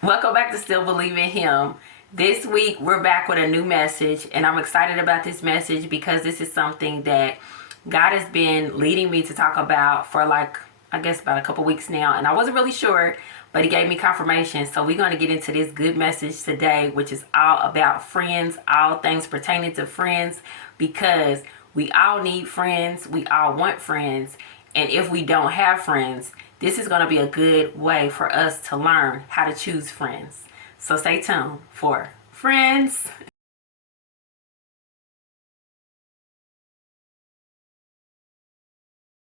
Welcome back to Still Believe in Him. This week we're back with a new message, and I'm excited about this message because this is something that God has been leading me to talk about for about a couple weeks now, and I wasn't really sure, but He gave me confirmation. So we're going to get into this good message today, which is all about friends, all things pertaining to friends, because we all need friends, we all want friends, and if we don't have friends, this is going to be a good way for us to learn how to choose friends. So stay tuned for Friends.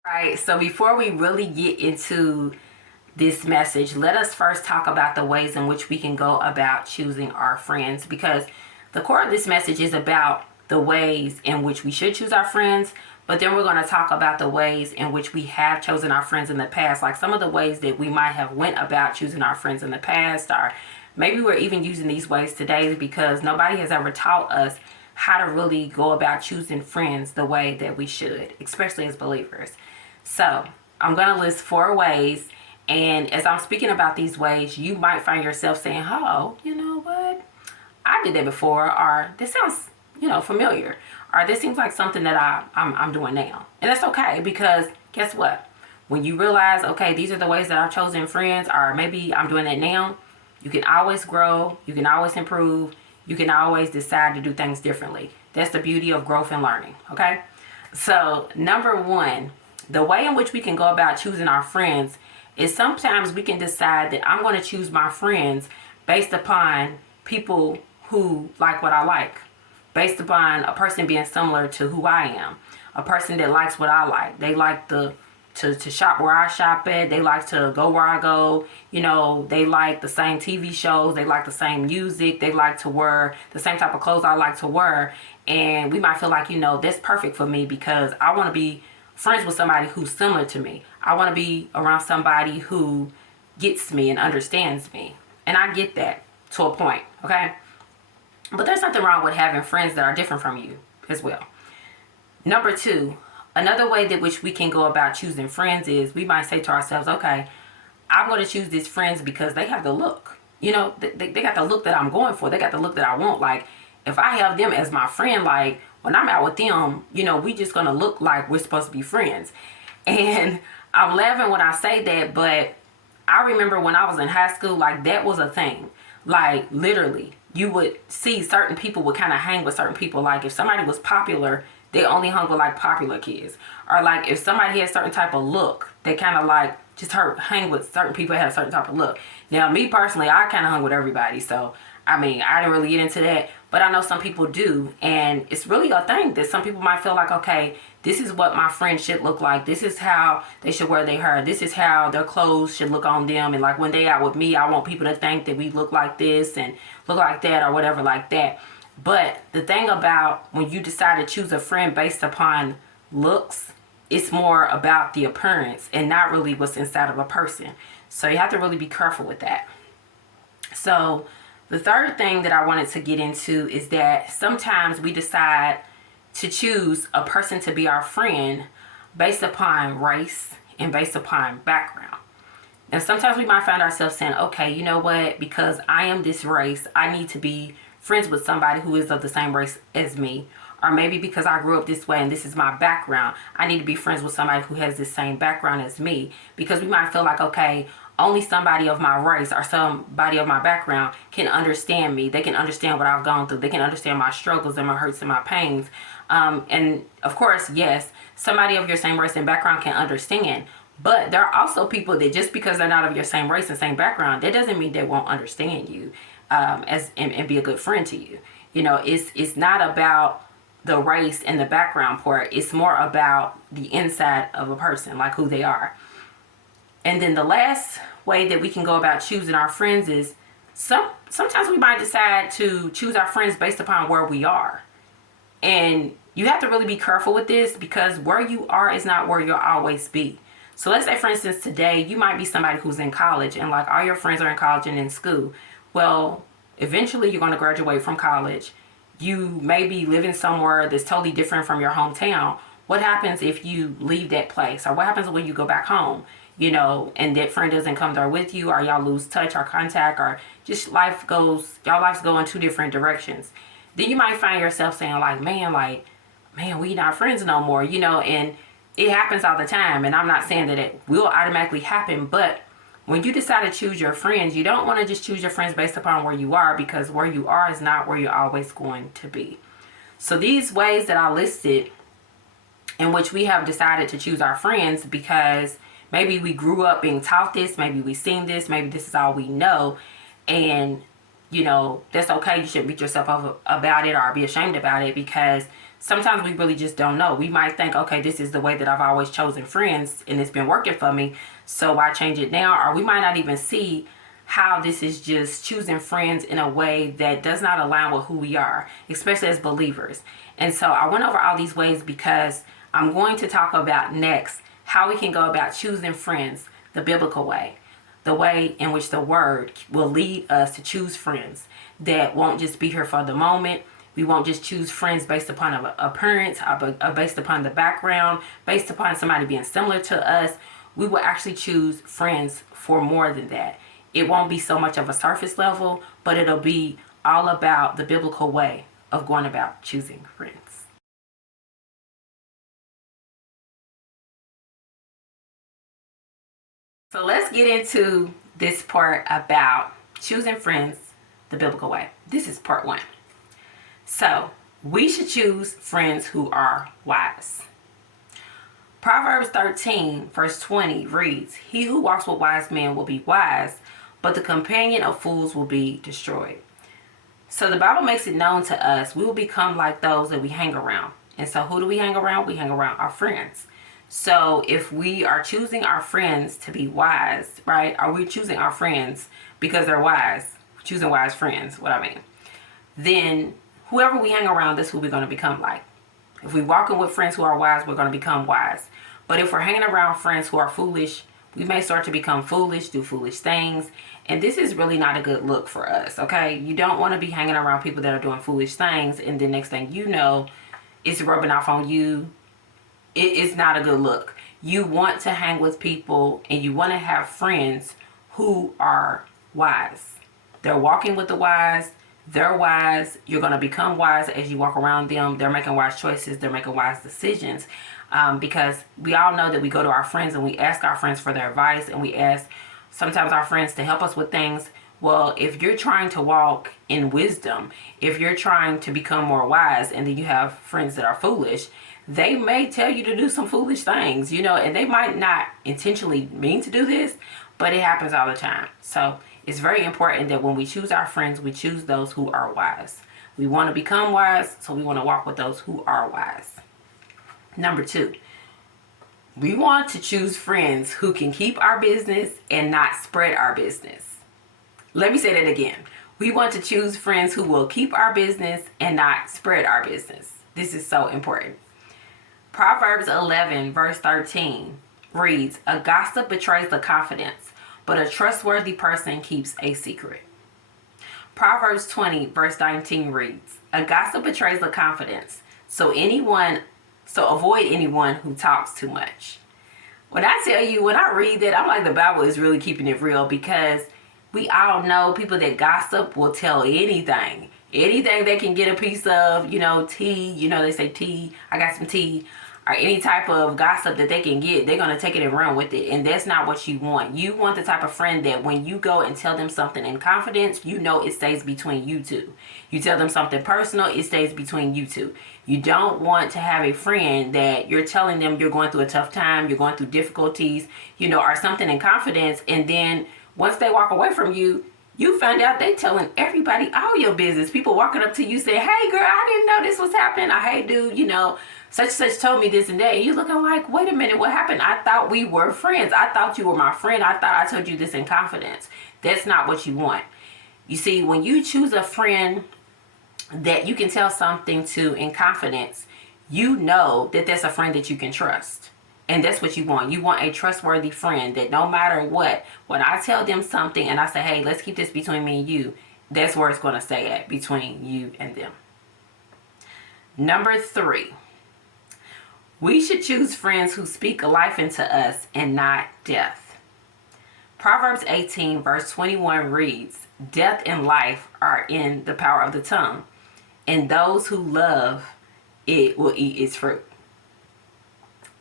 Right, so before we really get into this message, let us first talk about the ways in which we can go about choosing our friends, because the core of this message is about the ways in which we should choose our friends, but then we're going to talk about the ways in which we have chosen our friends in the past, like some of the ways that we might have went about choosing our friends in the past, or maybe we're even using these ways today because nobody has ever taught us how to really go about choosing friends the way that we should, especially as believers. So I'm going to list 4 ways, and as I'm speaking about these ways, you might find yourself saying, oh, you know what, I did that before, or this sounds familiar, or this seems like something that I'm doing now. And that's okay, because guess what? When you realize, okay, these are the ways that I've chosen friends, or maybe I'm doing that now, you can always grow, you can always improve, you can always decide to do things differently. That's the beauty of growth and learning, okay? So, number 1, the way in which we can go about choosing our friends is sometimes we can decide that I'm going to choose my friends based upon people who like what I like, based upon a person being similar to who I am, a person that likes what I like. They like to shop where I shop at. They like to go where I go. They like the same TV shows. They like the same music. They like to wear the same type of clothes I like to wear. And we might feel like, that's perfect for me because I want to be friends with somebody who's similar to me. I want to be around somebody who gets me and understands me. And I get that to a point, okay? But there's nothing wrong with having friends that are different from you as well. Number 2, another way that which we can go about choosing friends is we might say to ourselves, okay, I'm going to choose these friends because they have the look. They got the look that I'm going for. They got the look that I want. Like, if I have them as my friend, like, when I'm out with them, we just going to look like we're supposed to be friends. And I'm laughing when I say that, but I remember when I was in high school, like, that was a thing. Like, literally, you would see certain people would kind of hang with certain people. Like, if somebody was popular, they only hung with, like, popular kids. Or, like, if somebody had a certain type of look, they kind of, like, just hang with certain people that had a certain type of look. Now, me personally, I kind of hung with everybody. So, I didn't really get into that. But I know some people do. And it's really a thing that some people might feel like, okay, this is what my friend should look like. This is how they should wear their hair. This is how their clothes should look on them. And like when they out with me, I want people to think that we look like this and look like that or whatever like that. But the thing about when you decide to choose a friend based upon looks, it's more about the appearance and not really what's inside of a person. So you have to really be careful with that. So the third thing that I wanted to get into is that sometimes we decide to choose a person to be our friend based upon race and based upon background. And sometimes we might find ourselves saying, okay, you know what, because I am this race, I need to be friends with somebody who is of the same race as me. Or maybe because I grew up this way and this is my background, I need to be friends with somebody who has the same background as me. Because we might feel like, okay, only somebody of my race or somebody of my background can understand me. They can understand what I've gone through. They can understand my struggles and my hurts and my pains. And of course, yes, somebody of your same race and background can understand. But there are also people that just because they're not of your same race and same background, that doesn't mean they won't understand you and be a good friend to you. It's not about the race and the background part. It's more about the inside of a person, like who they are. And then the last way that we can go about choosing our friends is sometimes we might decide to choose our friends based upon where we are. And you have to really be careful with this because where you are is not where you'll always be. So let's say, for instance, today you might be somebody who's in college and like all your friends are in college and in school. Well, eventually you're going to graduate from college. You may be living somewhere that's totally different from your hometown. What happens if you leave that place? Or what happens when you go back home? and that friend doesn't come there with you, or y'all lose touch or contact, or just y'all lives go in two different directions, then you might find yourself saying like, man, we not friends no more, and it happens all the time. And I'm not saying that it will automatically happen, but when you decide to choose your friends, you don't want to just choose your friends based upon where you are, because where you are is not where you're always going to be. So these ways that I listed in which we have decided to choose our friends, because maybe we grew up being taught this, maybe we seen this, maybe this is all we know, and that's okay. You shouldn't beat yourself up about it or be ashamed about it, because sometimes we really just don't know. We might think, okay, this is the way that I've always chosen friends and it's been working for me, so why change it now? Or we might not even see how this is just choosing friends in a way that does not align with who we are, especially as believers. And so I went over all these ways because I'm going to talk about next how we can go about choosing friends the biblical way, the way in which the word will lead us to choose friends that won't just be here for the moment. We won't just choose friends based upon an appearance, based upon the background, based upon somebody being similar to us. We will actually choose friends for more than that. It won't be so much of a surface level, but it'll be all about the biblical way of going about choosing friends. So let's get into this part about choosing friends the biblical way. This is part 1. So we should choose friends who are wise. Proverbs 13 verse 20 reads, "He who walks with wise men will be wise, but the companion of fools will be destroyed." So the Bible makes it known to us we will become like those that we hang around. And so who do we hang around? We hang around our friends. So if we are choosing our friends to be wise, right? Are we choosing our friends because they're wise? Choosing wise friends, what I mean. Then whoever we hang around, that's who we're going to become like. If we're walking with friends who are wise, we're going to become wise. But if we're hanging around friends who are foolish, we may start to become foolish, do foolish things. And this is really not a good look for us, okay? You don't want to be hanging around people that are doing foolish things, and the next thing you know, it's rubbing off on you. It's not a good look. You want to hang with people and you want to have friends who are wise. They're walking with the wise. They're wise. You're going to become wise as you walk around them. They're making wise choices. They're making wise decisions. Because we all know that we go to our friends and we ask our friends for their advice, and we ask sometimes our friends to help us with things. Well, if you're trying to walk in wisdom, if you're trying to become more wise, and then you have friends that are foolish, they may tell you to do some foolish things, and they might not intentionally mean to do this, but it happens all the time. So it's very important that when we choose our friends, we choose those who are wise. We want to become wise, so we want to walk with those who are wise. Number 2, we want to choose friends who can keep our business and not spread our business. Let me say that again. We want to choose friends who will keep our business and not spread our business. This is so important. Proverbs 11 verse 13 reads, "A gossip betrays the confidence, but a trustworthy person keeps a secret." Proverbs 20 verse 19 reads, "A gossip betrays the confidence, so avoid anyone who talks too much." When I read that, I'm like, the Bible is really keeping it real, because we all know people that gossip will tell anything they can get a piece of, tea, they say tea, I got some tea, or any type of gossip that they can get, they're going to take it and run with it. And that's not what you want. You want the type of friend that when you go and tell them something in confidence, it stays between you two. You tell them something personal, it stays between you two. You don't want to have a friend that you're telling them you're going through a tough time, you're going through difficulties, or something in confidence, and then once they walk away from you, you find out they telling everybody all your business. People walking up to you saying, "Hey girl, I didn't know this was happening." Or, "Hey dude, such and such told me this and that." And you looking like, wait a minute, what happened? I thought we were friends. I thought you were my friend. I thought I told you this in confidence. That's not what you want. You see, when you choose a friend that you can tell something to in confidence, you know that that's a friend that you can trust. And that's what you want. You want a trustworthy friend that no matter what, when I tell them something and I say, "Hey, let's keep this between me and you," that's where it's going to stay at, between you and them. Number 3, we should choose friends who speak life into us and not death. Proverbs 18 verse 21 reads, "Death and life are in the power of the tongue, and those who love it will eat its fruit."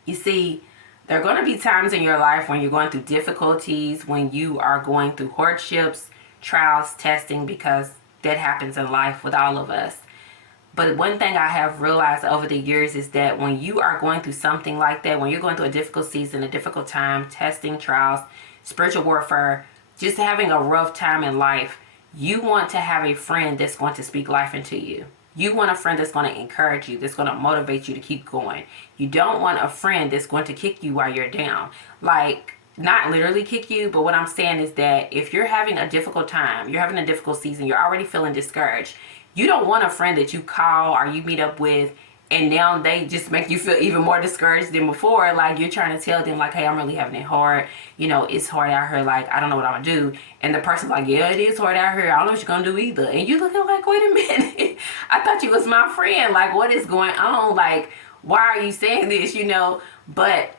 You see, there are going to be times in your life when you're going through difficulties, when you are going through hardships, trials, testing, because that happens in life with all of us. But one thing I have realized over the years is that when you are going through something like that, when you're going through a difficult season, a difficult time, testing, trials, spiritual warfare, just having a rough time in life, you want to have a friend that's going to speak life into you. You want a friend that's going to encourage you, that's going to motivate you to keep going. You don't want a friend that's going to kick you while you're down. Like, not literally kick you, but what I'm saying is that if you're having a difficult time, you're having a difficult season, you're already feeling discouraged, you don't want a friend that you call or you meet up with and now they just make you feel even more discouraged than before. Like, you're trying to tell them, like, hey, I'm really having it hard. You know, it's hard out here. Like, I don't know what I'm going to do. And the person's like, yeah, it is hard out here. I don't know what you're going to do either. And you looking like, wait a minute. I thought you was my friend. Like, what is going on? Like, why are you saying this, you know? But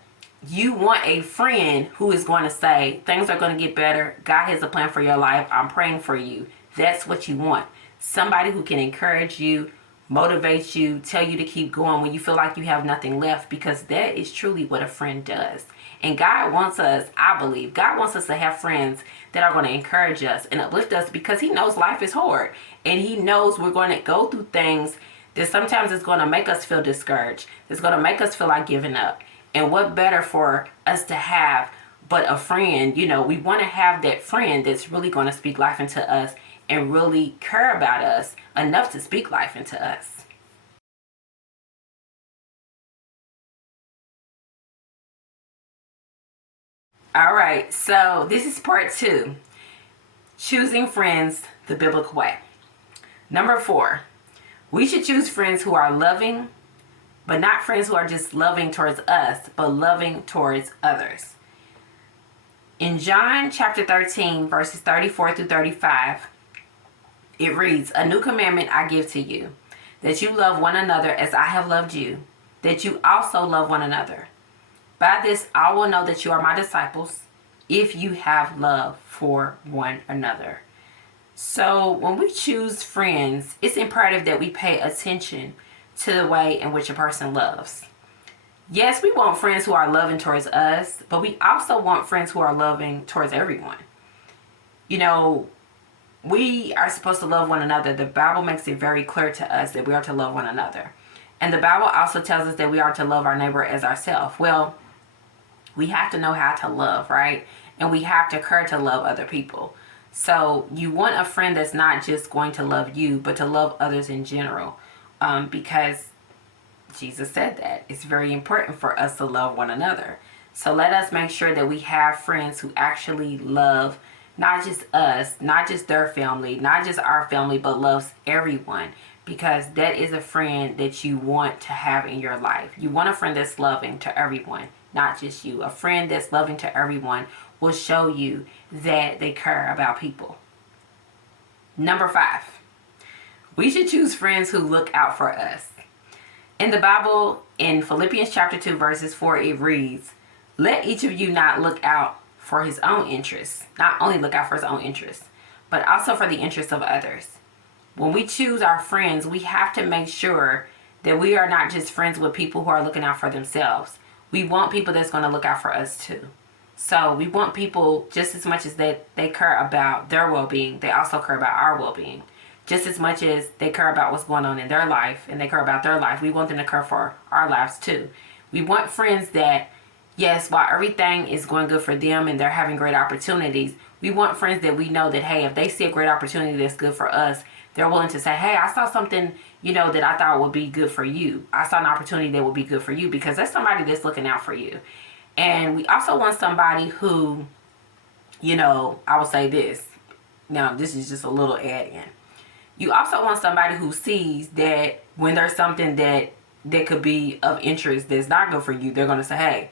you want a friend who is going to say, things are going to get better. God has a plan for your life. I'm praying for you. That's what you want. Somebody who can encourage you, motivate you, tell you to keep going when you feel like you have nothing left, because that is truly what a friend does. And God wants us, I believe, God wants us to have friends that are going to encourage us and uplift us, because He knows life is hard. And He knows we're going to go through things that sometimes it's going to make us feel discouraged. It's going to make us feel like giving up. And what better for us to have but a friend? You know, we want to have that friend that's really going to speak life into us and really care about us enough to speak life into us. All right, so this is part 2. Choosing friends the biblical way. Number 4, we should choose friends who are loving, but not friends who are just loving towards us, but loving towards others. In John chapter 13, verses 34 through 35, it reads, "A new commandment I give to you, that you love one another as I have loved you, that you also love one another. By this I will know that you are my disciples, if you have love for one another." So when we choose friends, it's imperative that we pay attention to the way in which a person loves. Yes, we want friends who are loving towards us, but we also want friends who are loving towards everyone. You know, we are supposed to love one another. The Bible makes it very clear to us that we are to love one another. And the Bible also tells us that we are to love our neighbor as ourselves. Well, we have to know how to love, right? And we have to care to love other people. So you want a friend that's not just going to love you, but to love others in general. Because Jesus said that. It's very important for us to love one another. So let us make sure that we have friends who actually love not just us, not just their family, not just our family, but loves everyone. Because that is a friend that you want to have in your life. You want a friend that's loving to everyone, not just you. A friend that's loving to everyone will show you that they care about people. Number 5, we should choose friends who look out for us. In the Bible, in Philippians chapter 2, verses 4, it reads, "Let each of you not look out for his own interests, not only look out for his own interests, but also for the interests of others." When we choose our friends, we have to make sure that we are not just friends with people who are looking out for themselves. We want people that's going to look out for us too. So we want people, just as much as that they care about their well-being, they also care about our well-being. Just as much as they care about what's going on in their life and they care about their life, we want them to care for our lives too. We want friends that, yes, while everything is going good for them and they're having great opportunities, we want friends that we know that, hey, if they see a great opportunity that's good for us, they're willing to say, hey, I saw something, you know, that I thought would be good for you. I saw an opportunity that would be good for you, because that's somebody that's looking out for you. And we also want somebody who, you know, I will say this. Now, this is just a little add-in. You also want somebody who sees that when there's something that could be of interest that's not good for you, they're going to say, hey,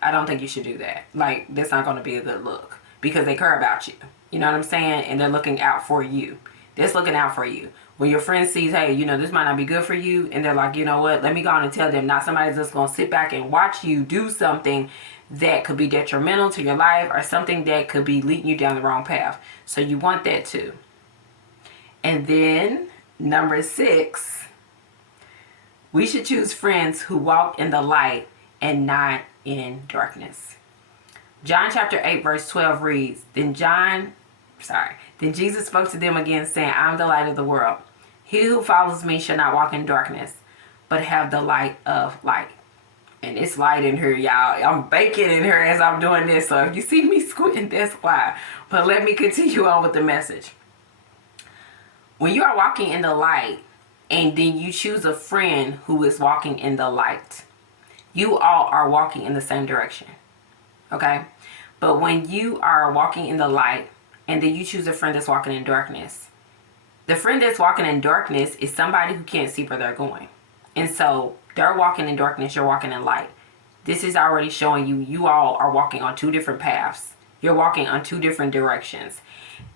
I don't think you should do that. Like, that's not going to be a good look, because they care about you. You know what I'm saying? And they're looking out for you. That's looking out for you. When your friend sees, hey, you know, this might not be good for you, and they're like, you know what, let me go on and tell them. Not somebody just going to sit back and watch you do something that could be detrimental to your life or something that could be leading you down the wrong path. So you want that too. And then number 6, we should choose friends who walk in the light and not in darkness. John chapter 8 verse 12 reads, Then Jesus spoke to them again, saying, I am the light of the world. He who follows me shall not walk in darkness, but have the light of life. And it's light in here, y'all. I'm baking in here as I'm doing this, so if you see me squinting, that's why. But let me continue on with the message. When you are walking in the light, and then you choose a friend who is walking in the light, you all are walking in the same direction. Okay? But when you are walking in the light, and then you choose a friend that's walking in darkness, the friend that's walking in darkness is somebody who can't see where they're going. And so they're walking in darkness, you're walking in light. This is already showing you all are walking on 2 different paths. You're walking on 2 different directions.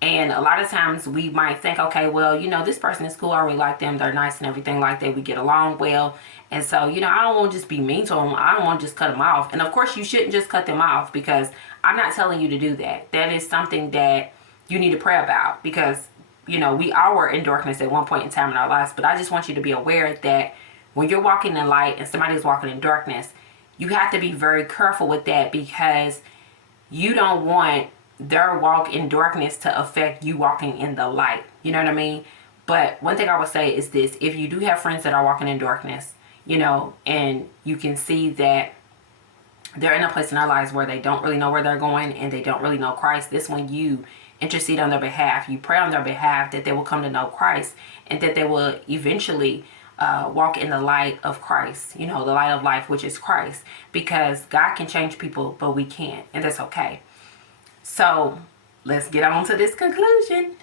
And a lot of times we might think, okay, well, this person is cool. I really like them. They're nice and everything like that. We get along well. And so, I don't want to just be mean to them. I don't want to just cut them off. And of course, you shouldn't just cut them off, because I'm not telling you to do that. That is something that you need to pray about, because, we all were in darkness at one point in time in our lives. But I just want you to be aware that when you're walking in light and somebody is walking in darkness, you have to be very careful with that, because you don't want their walk in darkness to affect you walking in the light. You know what I mean? But one thing I would say is this: if you do have friends that are walking in darkness, and you can see that they're in a place in their lives where they don't really know where they're going and they don't really know Christ, this when you intercede on their behalf, you pray on their behalf that they will come to know Christ and that they will eventually walk in the light of Christ, the light of life, which is Christ, because God can change people, but we can't, and that's okay. So let's get on to this conclusion.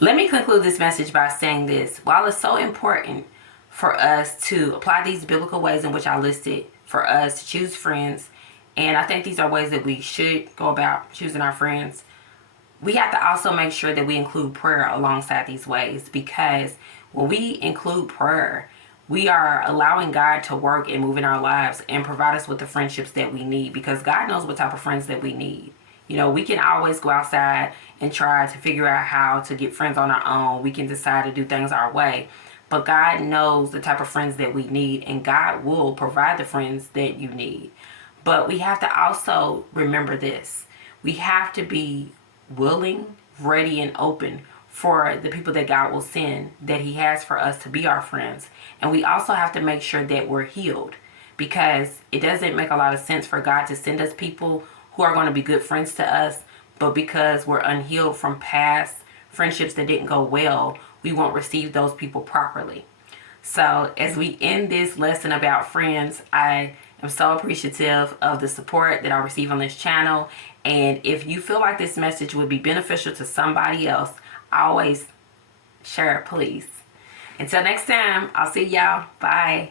Let me conclude this message by saying this. While it's so important for us to apply these biblical ways in which I listed, for us to choose friends, and I think these are ways that we should go about choosing our friends, we have to also make sure that we include prayer alongside these ways, because when we include prayer, we are allowing God to work and move in our lives and provide us with the friendships that we need, because God knows what type of friends that we need. We can always go outside and try to figure out how to get friends on our own. We can decide to do things our way. But God knows the type of friends that we need, and God will provide the friends that you need. But we have to also remember this. We have to be willing, ready, and open for the people that God will send, that He has for us to be our friends. And we also have to make sure that we're healed, because it doesn't make a lot of sense for God to send us people who are going to be good friends to us, but because we're unhealed from past friendships that didn't go well, we won't receive those people properly. So as we end this lesson about friends, I am so appreciative of the support that I receive on this channel. And if you feel like this message would be beneficial to somebody else, always share it, please. Until next time, I'll see y'all. Bye.